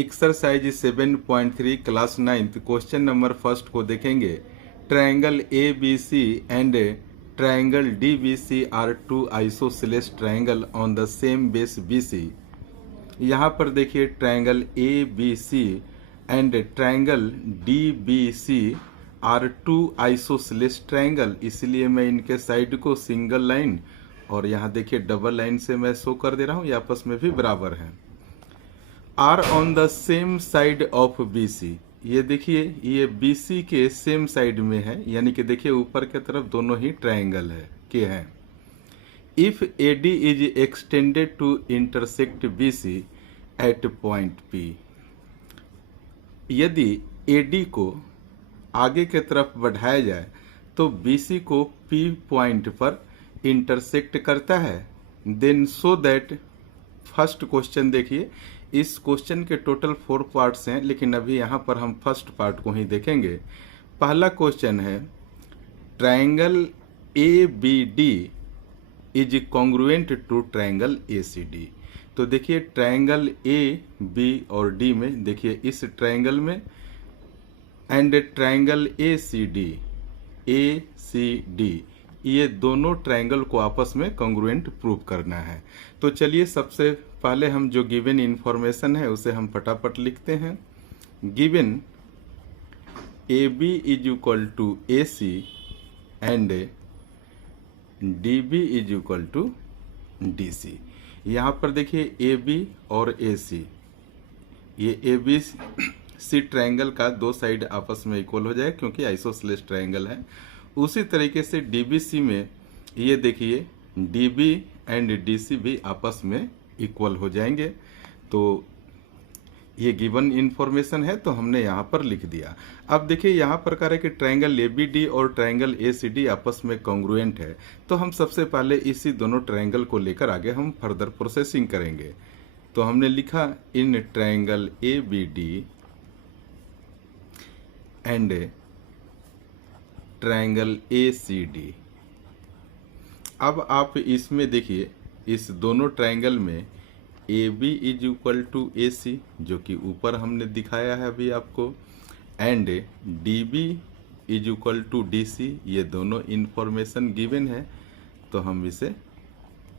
Exercise 7.3 class 9th question number first को देखेंगे। Triangle A B C and triangle D B C are two isosceles triangle on the same base B C. यहाँ पर देखिए triangle A B C and triangle D B C are two isosceles triangle, इसलिए मैं इनके side को single line और यहाँ देखिए डबल लाइन से मैं शो कर दे रहा हूँ, ये आपस में भी बराबर है। Are on the same side of B C, ये देखिए ये बी सी के सेम साइड में है, यानी कि देखिए ऊपर की तरफ दोनों ही ट्रायंगल है के हैं। If A D is extended to intersect B C at point P, यदि ए डी को आगे की तरफ बढ़ाया जाए तो बी सी को पी पॉइंट पर इंटरसेक्ट करता है, then so that. First question देखिए, इस क्वेश्चन के टोटल 4 पार्ट्स हैं, लेकिन अभी यहाँ पर हम फर्स्ट पार्ट को ही देखेंगे। पहला क्वेश्चन है triangle A B D is congruent to triangle A C D. तो देखिए ट्रायंगल ए बी और डी में, देखिए इस ट्रायंगल में and triangle A C D, ये दोनों ट्रायंगल को आपस में कॉन्ग्रुएंट प्रूव करना है। तो चलिए सबसे पहले हम जो गिवन इंफॉर्मेशन है उसे हम फटाफट लिखते हैं। Given A B is equal to A C and D B is equal to D C. यहाँ पर देखिए ए बी और ए सी, ये ए बी सी ट्रायंगल का दो साइड आपस में इक्वल हो जाए क्योंकि आइसोसेलेस ट्रायंगल है। उसी तरीके से डीबीसी में ये देखिए डीबी एंड डीसी भी आपस में इक्वल हो जाएंगे। तो ये गिवन इंफॉर्मेशन है तो हमने यहाँ पर लिख दिया। अब देखिए यहाँ पर कह रहे कि ट्रायंगल एबीडी और ट्रायंगल एसीडी आपस में कॉन्ग्रुएंट है, तो हम सबसे पहले इसी दोनों ट्रायंगल को लेकर आगे हम फर्दर प्रोसेसिंग करेंगे। तो हमने लिखा in triangle ABD and triangle ACD. अब आप इसमें देखिए इस दोनों ट्रायंगल में A B is equal to A C, जो कि ऊपर हमने दिखाया है अभी आपको, and D B is equal to D C, ये दोनों इंफॉर्मेशन गिवन है तो हम इसे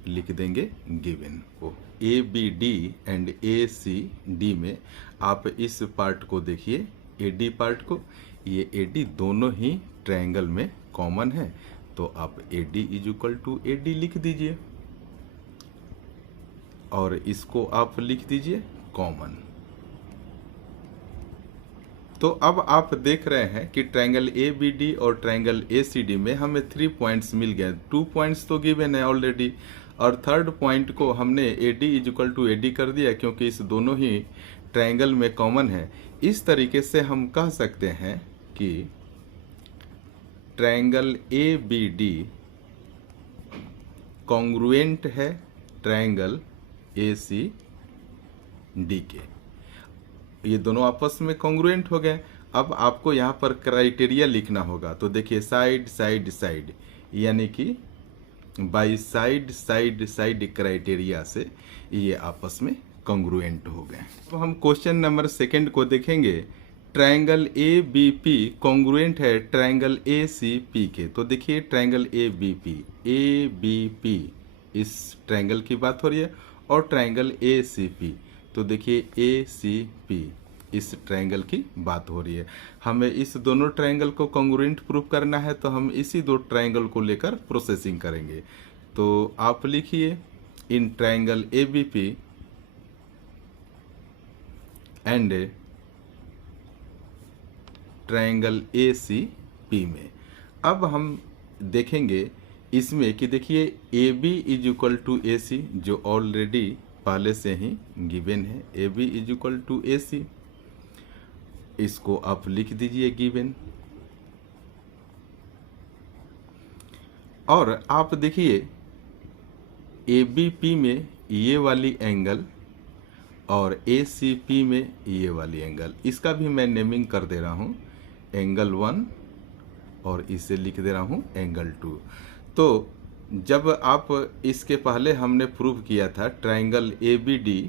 लिख देंगे गिवन को। A B D and A C D में आप इस पार्ट को देखिए, ए डी पार्ट को, ये ए डी दोनों ही ट्रायंगल में कॉमन है, तो आप A D is equal to A D लिख दीजिए और इसको आप लिख दीजिए कॉमन। तो अब आप देख रहे हैं कि ट्रायंगल ए बी डी और ट्रायंगल ए सी डी में हमें 3 पॉइंट्स मिल गए। 2 पॉइंट्स तो गिवन है ऑलरेडी, और थर्ड पॉइंट को हमने A D is equal to A D कर दिया क्योंकि इस दोनों ही ट्रायंगल में कॉमन है। इस तरीके से हम कह सकते हैं कि triangle A B D congruent है ट्रायंगल ए सी डी के, ये दोनों आपस में कॉन्ग्रुएंट हो गए। अब आपको यहाँ पर क्राइटेरिया लिखना होगा, तो देखिए साइड साइड साइड, यानी कि by side side side criteria से ये आपस में कॉन्ग्रुएंट हो गए। तो हम क्वेश्चन नंबर 2 को देखेंगे। Triangle A B P congruent है ट्रायंगल ए सी पी के। तो देखिए ट्रायंगल ए बी पी इस ट्रायंगल की बात हो रही है, और ट्रायंगल ए सी पी, तो देखिए ए सी पी इस ट्रायंगल की बात हो रही है। हमें इस दोनों ट्रायंगल को कॉन्ग्रुएंट प्रूव करना है, तो हम इसी दो ट्रायंगल को लेकर प्रोसेसिंग करेंगे। तो आप लिखिए in triangle A B P and triangle A C P में। अब हम देखेंगे इसमें कि देखिए A B is equal to A C, जो ऑलरेडी पहले से ही गिवन है, A B is equal to A C, इसको आप लिख दीजिए गिवन। और आप देखिए ए बी पी में ये वाली एंगल और ए सी पी में ये वाली एंगल, इसका भी मैं नेमिंग कर दे रहा हूँ एंगल 1 और इसे लिख दे रहा हूँ एंगल 2। तो जब आप इसके पहले हमने प्रूव किया था triangle A B D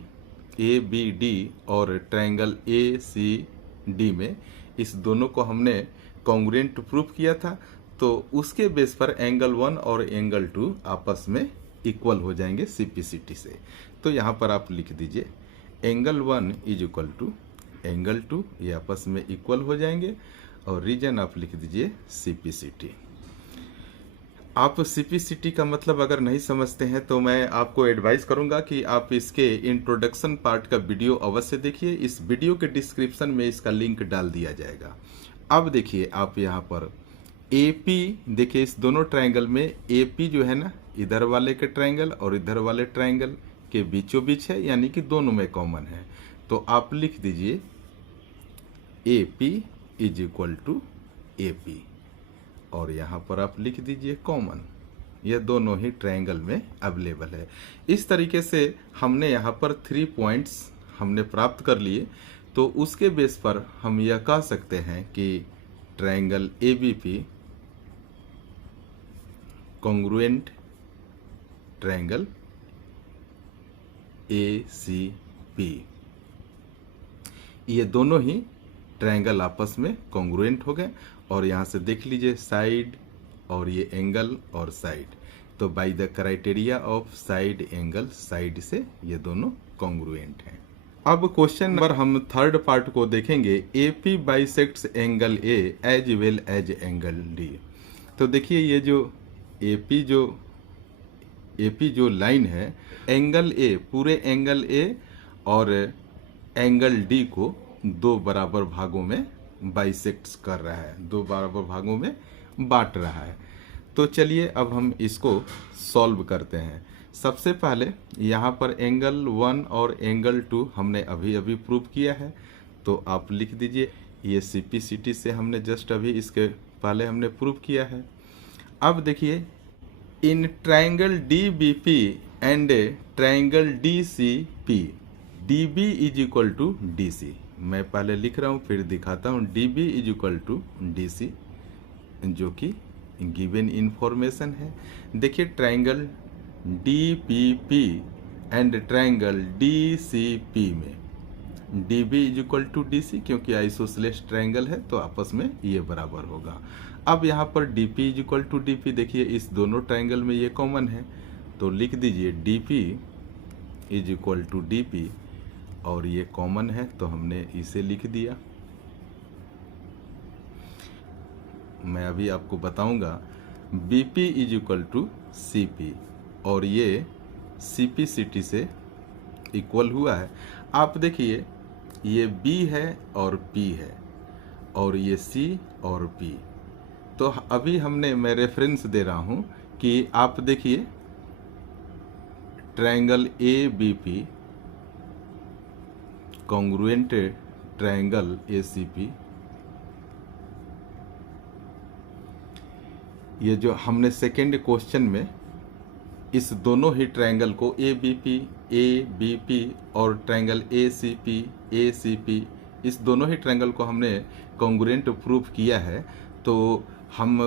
A B D और ट्रायंगल ए सी डी में इस दोनों को हमने कॉन्ग्रुएंट प्रूफ किया था। तो उसके बेस पर एंगल 1 और एंगल 2 आपस में इक्वल हो जाएंगे सीपीसीटी से। तो यहाँ पर आप लिख दीजिए angle 1 is equal to angle 2, ये आपस में इक्वल हो जाएंगे और रीजन आप लिख दीजिए सीपीसीटी। आप सीपीसीटी का मतलब अगर नहीं समझते हैं तो मैं आपको एडवाइस करूंगा कि आप इसके इंट्रोडक्शन पार्ट का वीडियो अवश्य देखिए। इस वीडियो के डिस्क्रिप्शन में इसका लिंक डाल दिया जाएगा। अब देखिए आप यहाँ पर एपी देखिए, इस दोनों ट्रायंगल में एपी जो है ना, इधर वाले के ट्रायंगल और इधर वाले ट्रायंगल के बीचों बीच है, यानी कि दोनों में कॉमन है। तो आप लिख दीजिए AP is equal to AP और यहाँ पर आप लिख दीजिए कॉमन। यह दोनों ही ट्रायंगल में अवेलेबल है। इस तरीके से हमने यहाँ पर 3 पॉइंट्स हमने प्राप्त कर लिए। तो उसके बेस पर हम यह कह सकते हैं कि triangle ABP congruent triangle ACP, ये दोनों ही ट्रायंगल आपस में कॉन्ग्रुएंट हो गए। और यहाँ से देख लीजिए साइड और ये एंगल और साइड, तो by the criteria of side angle side से ये दोनों कॉन्ग्रुएंट हैं। अब क्वेश्चन नंबर हम थर्ड पार्ट को देखेंगे। AP bisects angle A as well as angle D। तो देखिए ये जो AP जो लाइन है, एंगल A पूरे एंगल A और एंगल D को 2 बराबर भागों में बाइसेक्ट्स कर रहा है, 2 बराबर भागों में बांट रहा है। तो चलिए अब हम इसको सॉल्व करते हैं। सबसे पहले यहाँ पर एंगल 1 और एंगल 2 हमने अभी अभी प्रूव किया है। तो आप लिख दीजिए, ये सीपीसीटी से हमने जस्ट अभी इसके पहले हमने प्रूव किया है। अब देखिए इन triangle DBP and triangle DCP DB is equal to DC। मैं पहले लिख रहा हूँ फिर दिखाता हूँ। DB is equal to DC जो कि गिवन इंफॉर्मेशन है। देखिए triangle DPP and triangle DCP में DB is equal to DC, क्योंकि आइसोसेलेस ट्रायंगल है तो आपस में ये बराबर होगा। अब यहाँ पर DP is equal to DP, देखिए इस दोनों ट्रायंगल में ये कॉमन है। तो लिख दीजिए DP is equal to DP और ये कॉमन है तो हमने इसे लिख दिया। मैं अभी आपको बताऊंगा BP is equal to CP और ये CPCT से इक्वल हुआ है। आप देखिए ये B है और P है और ये C और P। तो अभी मैं रेफरेंस दे रहा हूं कि आप देखिए triangle ABP congruent triangle ACP, ये जो हमने सेकेंड क्वेश्चन में इस दोनों ही ट्रायंगल को ABP और ट्रायंगल ACP इस दोनों ही ट्रायंगल को हमने कॉन्ग्रुएंट प्रूफ किया है। तो हम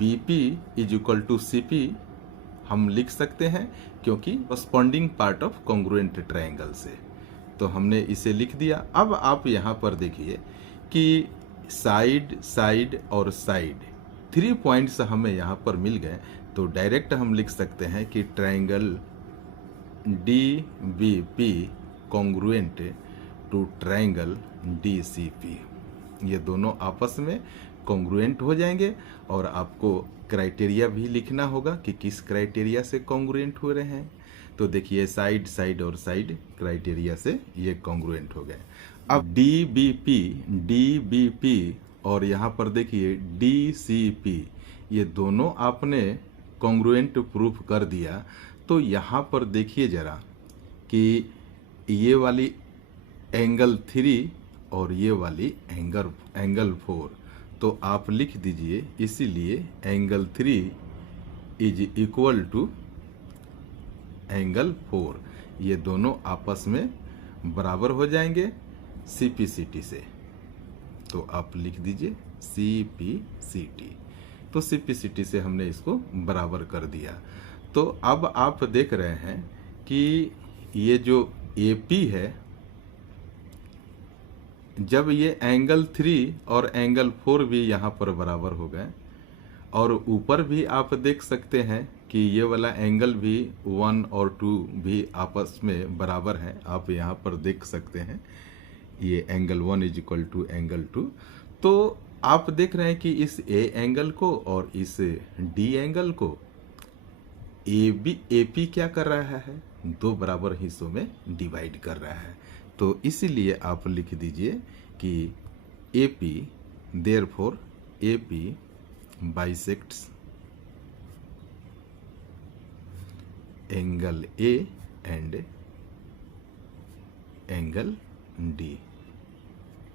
BP is equal to CP हम लिख सकते हैं, क्योंकि corresponding part of congruent triangle से। तो हमने इसे लिख दिया। अब आप यहाँ पर देखिए कि साइड साइड और साइड 3 पॉइंट्स हमें यहाँ पर मिल गए। तो डायरेक्ट हम लिख सकते हैं कि triangle DBP congruent to triangle DCP, ये दोनों आपस में कॉन्ग्रुएंट हो जाएंगे। और आपको क्राइटेरिया भी लिखना होगा कि किस क्राइटेरिया से कॉन्ग्रुएंट हो रहे हैं। तो देखिए साइड साइड और साइड क्राइटेरिया से ये कॉन्ग्रुएंट हो गए। अब DBP और यहाँ पर देखिए DCP, ये दोनों आपने कॉन्ग्रुएंट प्रूफ कर दिया। तो यहाँ पर देखिए जरा कि ये वाली एंगल 3 और ये वाली एंगल 4, तो आप लिख दीजिए इसीलिए angle 3 is equal to angle 4, ये दोनों आपस में बराबर हो जाएंगे CPCT से। तो आप लिख दीजिए CPCT। तो CPCT से हमने इसको बराबर कर दिया। तो अब आप देख रहे हैं कि ये जो AP है जब ये एंगल 3 और एंगल 4 भी यहाँ पर बराबर हो गए, और ऊपर भी आप देख सकते हैं कि ये वाला एंगल भी 1 और 2 भी आपस में बराबर है, आप यहाँ पर देख सकते हैं ये angle 1 is equal to angle 2। तो आप देख रहे हैं कि इस ए एंगल को और इस डी एंगल को एपी क्या कर रहा है, दो बराबर हिस्सों में डिवाइड कर रहा है। तो इसीलिए आप लिख दीजिए कि AP, therefore AP bisects angle A and angle D.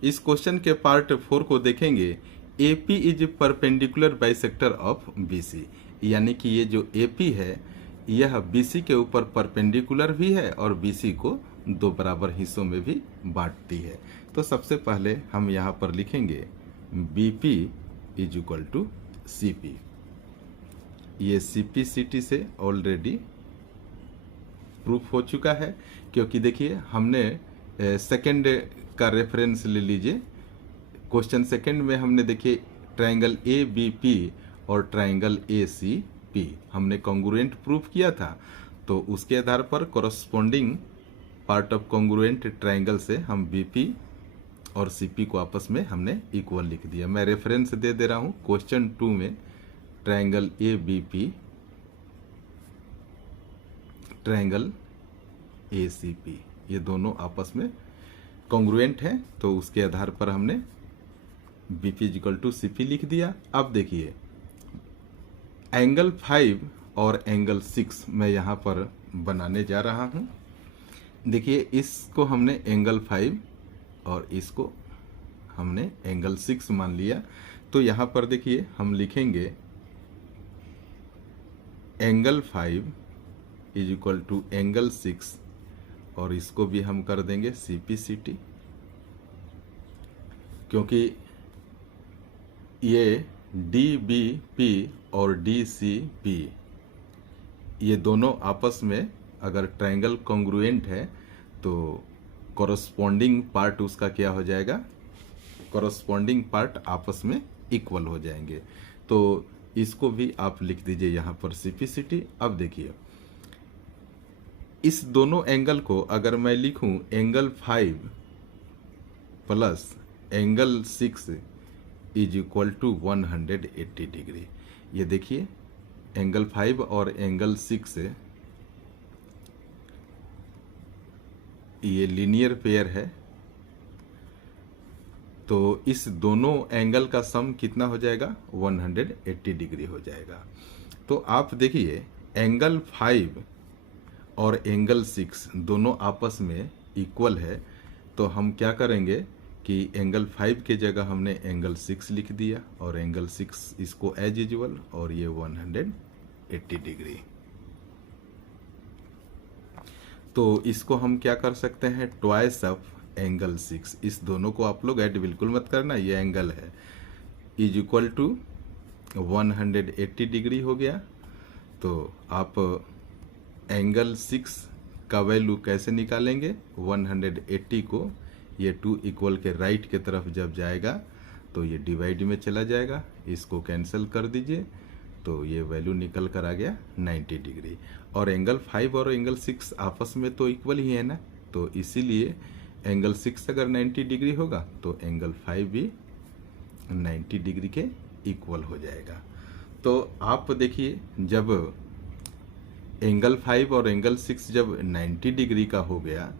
इस क्वेश्चन के पार्ट 4 को देखेंगे। AP is perpendicular bisector of BC, यानी कि ये जो एपी है यह बीसी के ऊपर परपेंडिकुलर भी है और बीसी को दो बराबर हिस्सों में भी बांटती है। तो सबसे पहले हम यहाँ पर लिखेंगे BP is equal to CP. ये सीपी सीटी से ऑलरेडी प्रूफ हो चुका है, क्योंकि देखिए हमने सेकंड का रेफरेंस ले लीजिए। क्वेश्चन सेकंड में हमने देखिए ट्रायंगल ए बी पी और ट्रायंगल ए सी पी हमने कॉन्ग्रुएंट प्रूफ किया था। तो उसके आधार पर corresponding part of congruent triangle से हम बीपी और सीपी को आपस में हमने इक्वल लिख दिया। मैं रेफरेंस दे रहा हूं क्वेश्चन 2 में triangle A B P, triangle A C P, ये दोनों आपस में कॉन्ग्रुएंट है। तो उसके आधार पर हमने बीपी इक्वल टू सीपी लिख दिया। अब देखिए एंगल 5 और एंगल 6 मैं यहाँ पर बनाने जा रहा हूँ। देखिए इसको हमने एंगल 5 और इसको हमने एंगल 6 मान लिया। तो यहाँ पर देखिए हम लिखेंगे angle 5 is equal to angle 6 और इसको भी हम कर देंगे सीपी सीटी, क्योंकि ये डी बी पी और डी सी पी ये दोनों आपस में अगर ट्रायंगल कॉन्ग्रुएंट है तो कॉरस्पॉन्डिंग पार्ट उसका क्या हो जाएगा, कॉरस्पॉन्डिंग पार्ट आपस में इक्वल हो जाएंगे। तो इसको भी आप लिख दीजिए यहाँ पर सीपी सीटी। अब देखिए इस दोनों एंगल को अगर मैं लिखूं angle 5 plus angle 6 is equal to 180 degree. ये देखिए एंगल 5 और एंगल 6 ये लीनियर पेयर है। तो इस दोनों एंगल का सम कितना हो जाएगा, 180 डिग्री हो जाएगा। तो आप देखिए एंगल 5 और एंगल 6 दोनों आपस में इक्वल है। तो हम क्या करेंगे कि एंगल 5 के जगह हमने एंगल 6 लिख दिया और एंगल 6 इसको एज यूजुअल और ये 180 डिग्री। तो इसको हम क्या कर सकते हैं, ट्वाइस ऑफ एंगल 6। इस दोनों को आप लोग ऐड बिल्कुल मत करना, ये एंगल है, इज इक्वल टू 180 डिग्री हो गया। तो आप एंगल 6 का वैल्यू कैसे निकालेंगे, 180 को ये 2 इक्वल के राइट के तरफ जब जाएगा तो ये डिवाइड में चला जाएगा, इसको कैंसिल कर दीजिए तो ये वैल्यू निकल कर आ गया 90 डिग्री। और एंगल 5 और एंगल 6 आपस में तो इक्वल ही है ना, तो इसीलिए एंगल 6 अगर 90 डिग्री होगा तो एंगल 5 भी 90 डिग्री के इक्वल हो जाएगा। तो आप देखिए जब एंगल 5 और एंगल 6 जब 90 डिग्री का हो गया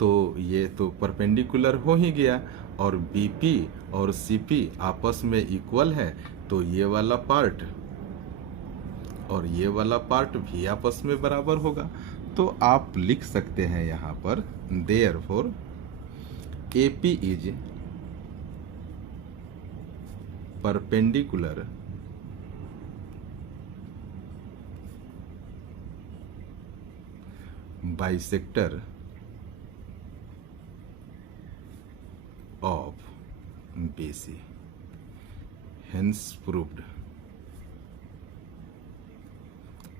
तो ये तो परपेंडिकुलर हो ही गया और बीपी और सीपी आपस में इक्वल है। तो ये वाला पार्ट और ये वाला पार्ट भी आपस में बराबर होगा। तो आप लिख सकते हैं यहाँ पर therefore AP is perpendicular bisector of BC, hence proved।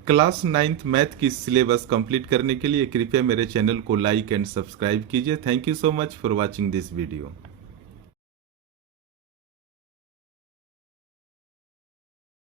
Class 9th math की सिलेबस कंप्लीट करने के लिए कृपया मेरे चैनल को लाइक एंड सब्सक्राइब कीजिए। Thank you so much for watching this video.